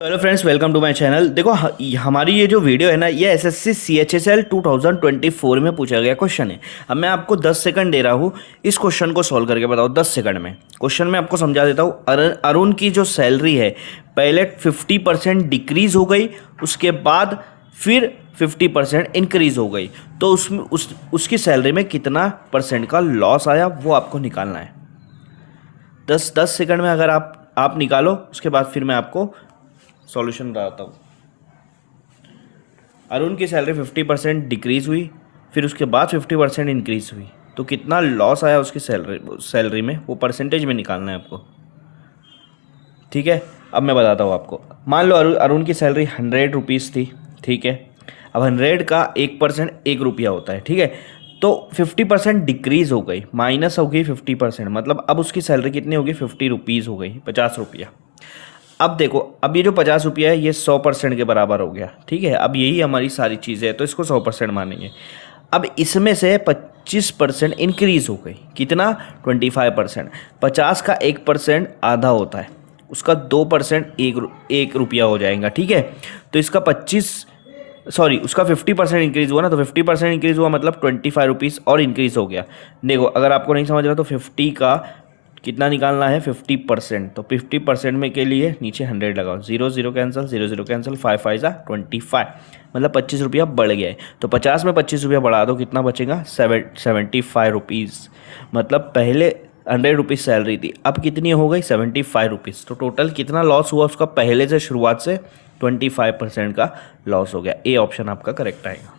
Hello friends, welcome to my channel. देखो हमारी ये जो वीडियो है ना, ये एसएससी सीएचएसएल 2024 में पूछा गया क्वेश्चन है। अब मैं आपको 10 सेकंड दे रहा हूँ, इस क्वेश्चन को सॉल्व करके बताओ 10 सेकंड में। क्वेश्चन में आपको समझा देता हूँ। अरुण की जो सैलरी है, पहले 50% डिक्रीज हो गई, उसके बाद फिर 50% इंक्रीज हो गई। तो उसकी सैलरी में कितना परसेंट का लॉस आया, वो आपको निकालना है। 10 सेकंड में अगर आप निकालो, उसके बाद फिर मैं आपको सॉल्यूशन बताता हूँ। अरुण की सैलरी 50% डिक्रीज हुई, फिर उसके बाद 50% इंक्रीज हुई, तो कितना लॉस आया उसकी सैलरी में, वो परसेंटेज में निकालना है आपको। ठीक है, अब मैं बताता हूँ आपको। मान लो अरुण की सैलरी 100 रुपीज़ थी। ठीक है, अब 100 का 1% 1 रुपया होता है। ठीक है, तो 50% डिक्रीज हो गई, माइनस हो गई 50%, मतलब अब उसकी सैलरी कितनी होगी, 50 रुपीज़ हो गई, 50 रुपया। अब देखो, अब ये जो 50 रुपया है, ये 100% के बराबर हो गया। ठीक है, अब यही हमारी सारी चीज़ें है, तो इसको 100% मानेंगे। अब इसमें से 25% इंक्रीज हो गई, कितना, 25%। 50 का 1% आधा होता है, उसका 2% एक रुपया हो जाएगा। ठीक है, तो इसका 50% इंक्रीज हुआ ना, तो 50% इंक्रीज हुआ मतलब 25 रुपीज़ और इंक्रीज हो गया। देखो, अगर आपको नहीं समझ रहा तो 50 का कितना निकालना है, 50%। तो 50% में के लिए नीचे 100 लगाओ, zero zero cancel, zero zero cancel, 5 5 जा 25, मतलब 25 रुपया बढ़ गया है। तो 50 में 25 रुपया बढ़ा दो, कितना बचेगा, 75 रुपीज़। मतलब पहले 100 रुपीज़ सैलरी थी, अब कितनी हो गई, 75 रुपीज़। तो टोटल कितना लॉस हुआ उसका, पहले से शुरुआत से 25% का लॉस हो गया। ए ऑप्शन आपका करेक्ट आएगा।